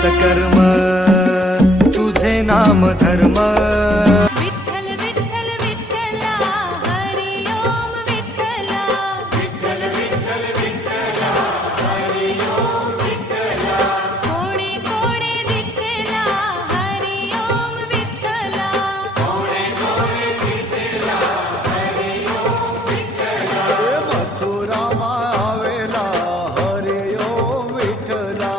हेच कर्म तुझे नाम धर्म विठ्ठल विठ्ठल विठ्ठला हरी ओम विठ्ठला विठ्ठल विठ्ठल विठ्ठला हरी ओम विठ्ठला कोणे कोणे विठ्ठला हरी ओम विठ्ठला कोणे कोणे विठ्ठला हरी ओम विठ्ठला मथुरा मावेला हरे ओम विठ्ठला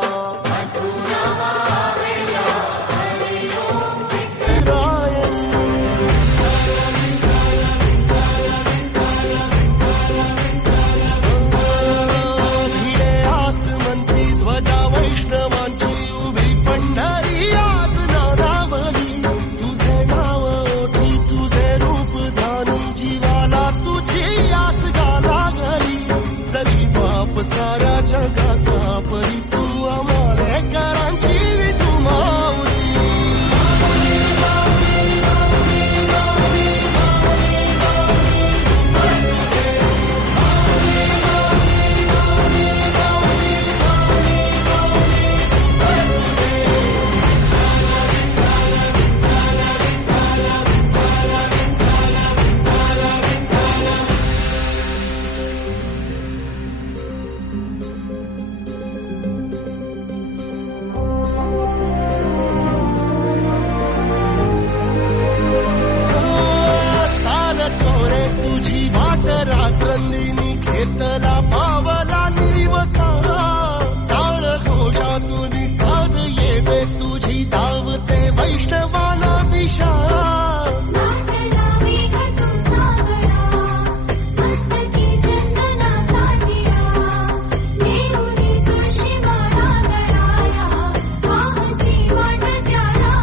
मथुरा मावेला हरी ओम विठ्ठला भिडे आसमंती ध्वजा वैष्णवांची उभी पंढरी आज नादावली तुझे नाव ओठी तुझे रूप ध्यानी जीवाला तुझी आस गा लागली जरी बाप साऱ्या जगाचा परी तू अमालेकरांची विठू माऊली चालत रे तुझी वाट रात्रंदिनी घेतला पावला दिवसा टाळ घोषातून साध येते तुझी धावते वैष्णवाला दिशा नाटलावी घटू सागरा मस्तकी चंदना साठिया नेऊनी तुळशी माळा गळाला वाहती वाट त्याला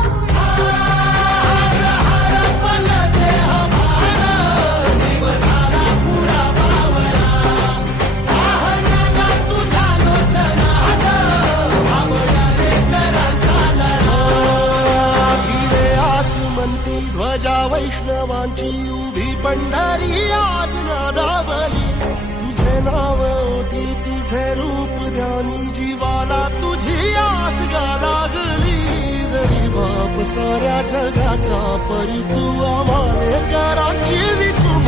भिडे आसमंती ध्वजा वैष्णवांची उभी पंढरी आज नादावली तुझे नाव ओठी तुझे रूप ध्यानी जीवाला तुझी आस गा लागली जरी बाप साऱ्या जगाचा परी तू आम्हाले कराची विठू